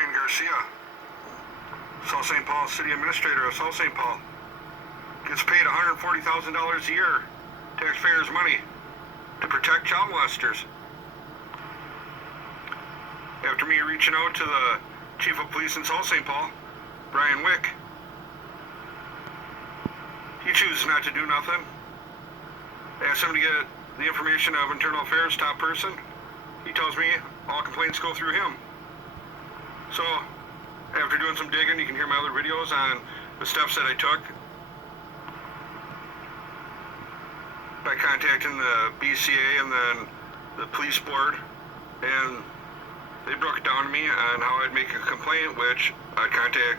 Ryan Garcia, South.St. Paul City Administrator of South.St. Paul, gets paid $140,000 a year, taxpayers' money, to protect child molesters. After me reaching out to the Chief of Police in South.St. Paul, Brian Wick, he chooses not to do nothing. I asked him to get the information of Internal Affairs top person. He tells me all complaints go through him. So, after doing some digging, you can hear my other videos on the steps that I took by contacting the BCA and then the police board, and they broke it down to me on how I'd make a complaint, which I'd contact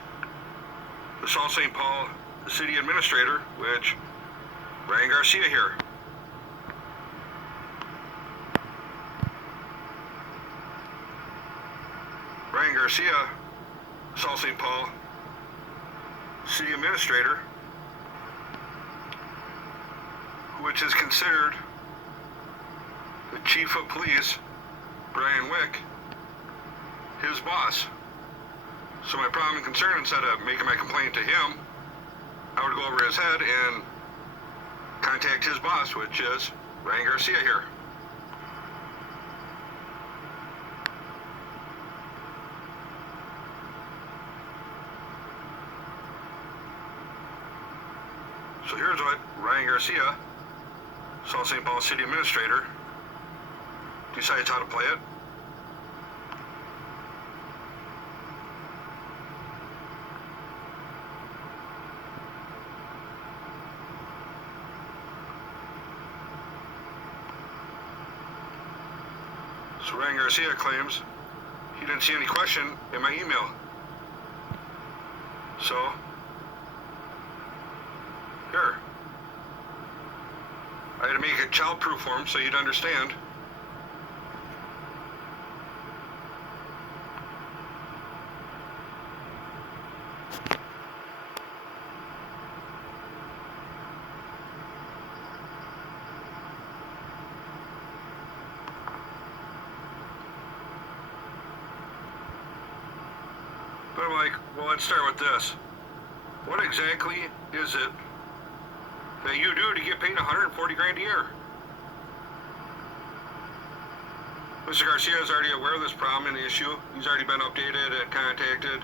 the South.St. Paul City Administrator, which Ryan Garcia here. Ryan Garcia, South.St. Paul City Administrator, which is considered the Chief of Police, Brian Wick, his boss. So my problem and concern, instead of making my complaint to him, I would go over his head and contact his boss, which is Ryan Garcia here. So here's what Ryan Garcia, South.St. Paul City Administrator, decides how to play it. So Ryan Garcia claims he didn't see any question in my email. So, here. I had to make a child-proof form so you'd understand. But I'm like, well, let's start with this. What exactly is it that you do to get paid $140 grand a year? Mr. Garcia is already aware of this problem and issue. He's already been updated and contacted.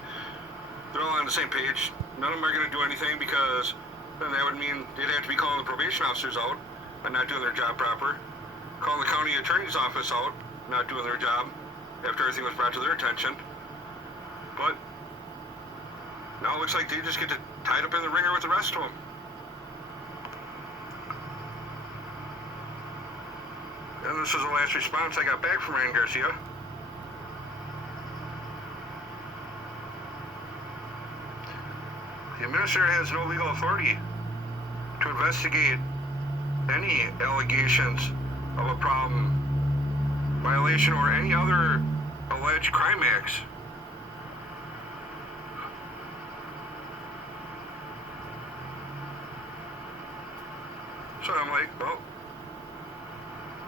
They're all on the same page. None of them are going to do anything, because then that would mean they'd have to be calling the probation officers out and not doing their job proper. Calling the county attorney's office out, not doing their job after everything was brought to their attention. But now it looks like they just get to tied up in the ringer with the rest of them. And this is the last response I got back from Ryan Garcia. The administrator has no legal authority to investigate any allegations of a problem, violation, or any other alleged crime acts. So I'm like, well,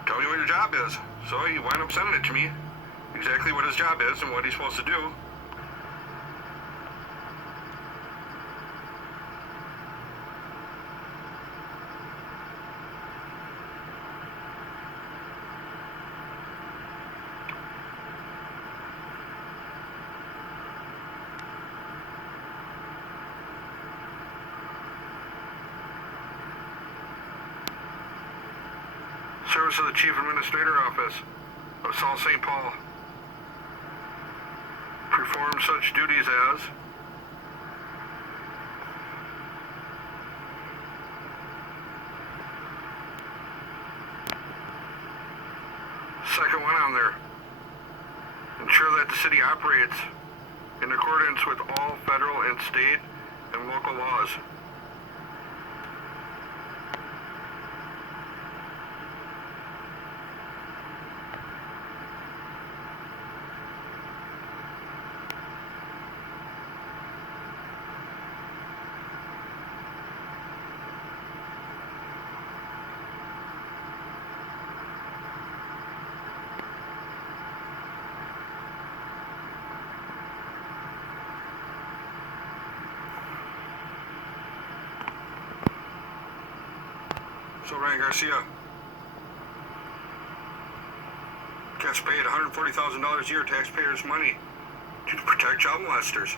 tell me what your job is. So he wound up sending it to me, exactly what his job is and what he's supposed to do. Service of the Chief Administrator Office of South.St. Paul. Perform such duties as second one on there. Ensure that the city operates in accordance with all federal and state and local laws. So Ryan Garcia gets paid $140,000 a year taxpayers' money to protect child molesters.